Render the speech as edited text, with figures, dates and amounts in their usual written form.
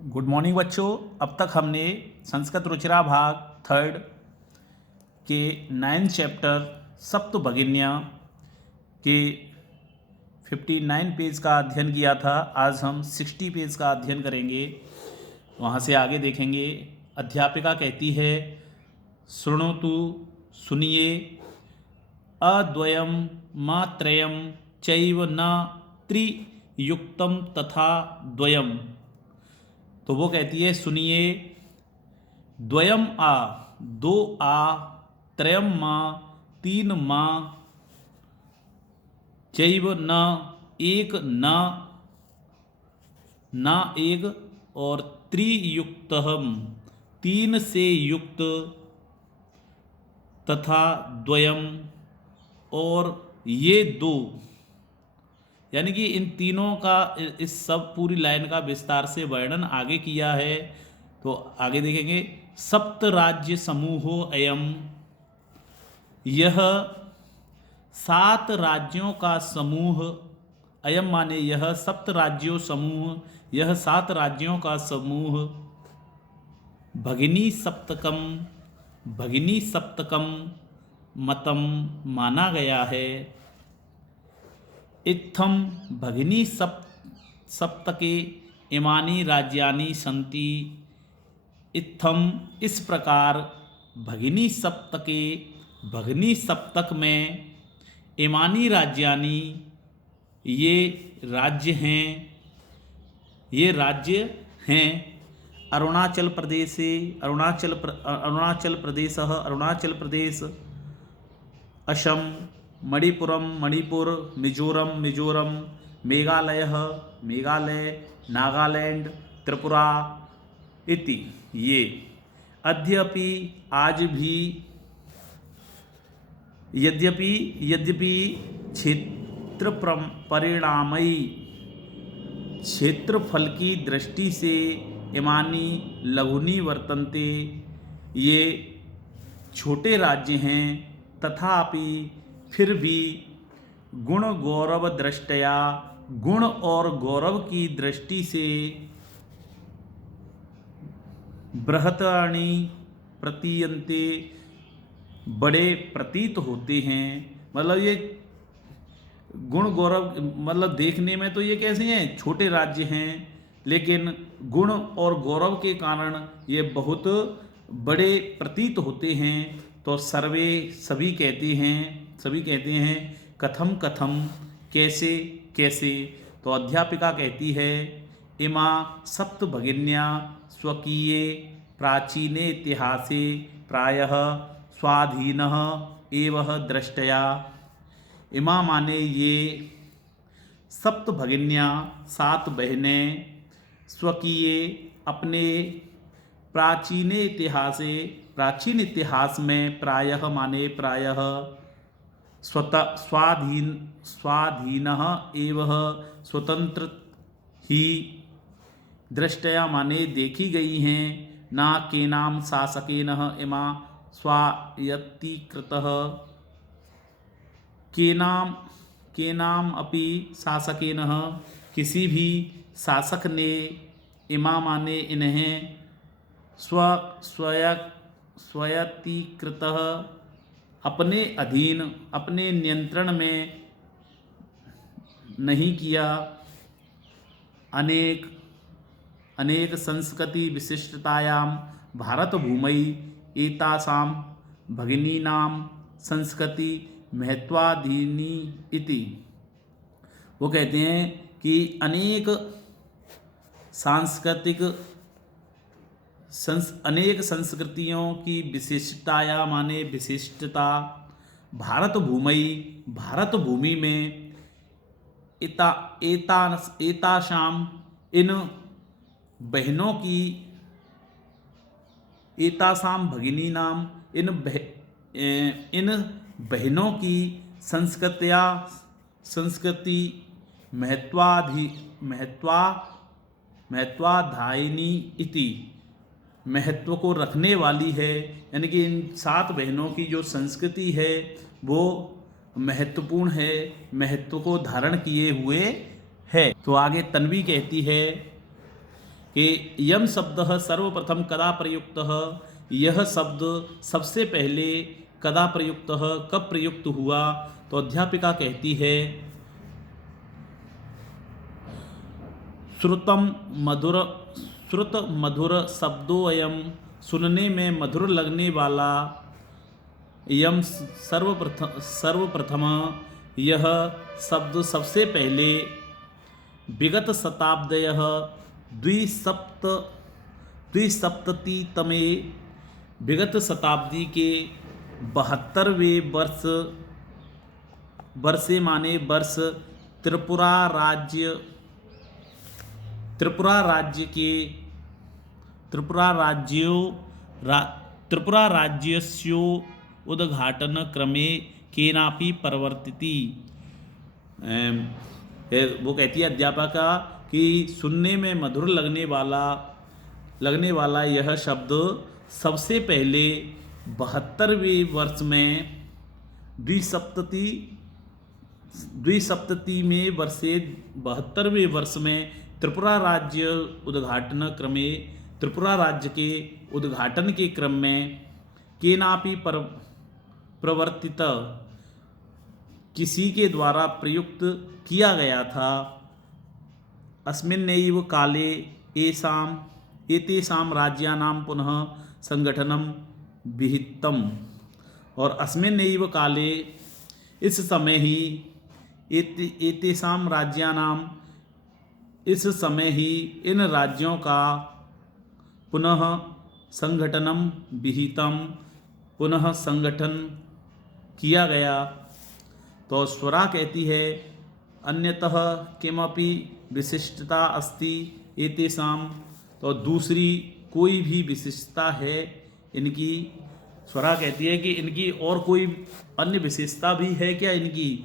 Good morning बच्चों। अब तक हमने संस्कृत रुचिरा भाग थर्ड के 9 चैप्टर सप्त भगिनियाँ के 59 पेज का अध्ययन किया था। आज हम 60 पेज का अध्ययन करेंगे। वहाँ से आगे देखेंगे। अध्यापिका कहती है, शृणोतु सुनिए, अद्वयम मात्रयम चैव न त्रियुक्तम तथा द्वयम। तो वो कहती है, सुनिए, द्वयम आ, दो आ, त्रयम माँ, तीन माँ, चैव न, एक न, ना एक, और त्रियुक्तम, तीन से युक्त, तथा द्वयम, और ये दो। यानी कि इन तीनों का, इस सब पूरी लाइन का विस्तार से वर्णन आगे किया है। तो आगे देखेंगे। सप्त राज्य समूहो अयम, यह 7 राज्यों का समूह, अयम माने यह, सप्त राज्यों समूह, यह 7 राज्यों का समूह, भगिनी सप्तकम, भगिनी सप्तकम मतम माना गया है। इत्थम भगिनी सप्तके इमानी राज्यानि सन्ति। इत्थम इस प्रकार, भगिनी सप्तके, भगिनी सप्तक में, इमानी राज्यानि ये राज्य हैं, ये राज्य हैं। अरुणाचल प्रदेशे, अरुणाचल प्रदेश, असम, मणिपुरम मणिपुर, मिजोरम, मेघालय, नागालैंड, त्रिपुरा इति। ये अद्यपि, आज भी, यद्यपि क्षेत्र परिणामई, क्षेत्रफल की दृष्टि से इमानी लघुनी वर्तन्ते, ये छोटे राज्य हैं। तथापि फिर भी गुण गौरव दृष्टया, गुण और गौरव की दृष्टि से, बृहतानि प्रतीयन्ते, बड़े प्रतीत होते हैं। मतलब ये गुण गौरव, मतलब देखने में तो ये कैसे हैं, छोटे राज्य हैं, लेकिन गुण और गौरव के कारण ये बहुत बड़े प्रतीत होते हैं। तो सभी कहते हैं कथम कथम, कैसे कैसे। तो अध्यापिका कहती है, इमा सप्त भगिन्या स्वकीये प्राचीने इतिहासे प्रायः स्वाधीनः एव दृष्टया। इमा माने ये, सप्त भगिन्या 7 बहनें, स्वकीय अपने, प्राचीने इतिहासे प्राचीन इतिहास में, प्रायः माने प्रायः, स्वाधीनः एवं स्वतंत्र ही, दृष्टया माने देखी गई हैं। ना केनाम शासकेन इमा स्वायत्तीकृतः, केनाम अपि शासकेन, किसी भी शासक ने, इमा माने इन्हें, स्वायत्तीकृतः अपने अधीन, अपने नियंत्रण में नहीं किया। अनेक संस्कृति विशिष्टतायां भारत भूमि एतासां भगिनीनां संस्कृति महत्वाधीनी इति। वो कहते हैं कि अनेक संस्कृतियों की विशिष्टताया माने विशिष्टता, भारत भूमि में, एतासाम इन बहनों की, एतासाम भगिनी नाम इन बहनों की संस्कृति महत्वाधायिनी इति, महत्व को रखने वाली है। यानी कि इन 7 बहनों की जो संस्कृति है वो महत्वपूर्ण है, महत्व को धारण किए हुए है। तो आगे तन्वी कहती है कि यम शब्दः सर्वप्रथम कदा प्रयुक्तः, यह शब्द सबसे पहले कदा प्रयुक्तः, कब प्रयुक्त हुआ। तो अध्यापिका कहती है श्रुत मधुर शब्दोऽयं, सुनने में मधुर लगने वाला, यम सर्वप्रथम यह शब्द सबसे पहले, विगत शताब्दयः द्विसप्ततितमे, विगत शताब्दी के 72वें वर्षे माने वर्ष, त्रिपुरा राज्यस्य उद्घाटन क्रमे केनापि परिवर्तिती। वो कहती है अध्यापिका कि सुनने में मधुर लगने वाला यह शब्द सबसे पहले 72वें वर्ष में द्विसप्तति में वर्षे 72वें वर्ष में त्रिपुरा राज्य उद्घाटन क्रमे, त्रिपुरा राज्य के उद्घाटन के क्रम में, केनापि प्रवर्तित, किसी के द्वारा प्रयुक्त किया गया था। अस्मिन्नैव काले एतेषां राज्यानां पुनः संगठनं विहितम्। और अस्मिन्नैव काले, इस समय ही, एतेषां राज्यानां, इस समय ही इन राज्यों का पुनः संगठनम विहितम, पुनः संगठन किया गया। तो स्वरा कहती है अन्यतः किमपि विशिष्टता अस्ति एतेषां, तो दूसरी कोई भी विशिष्टता है इनकी। स्वरा कहती है कि इनकी और कोई अन्य विशेषता भी है क्या इनकी।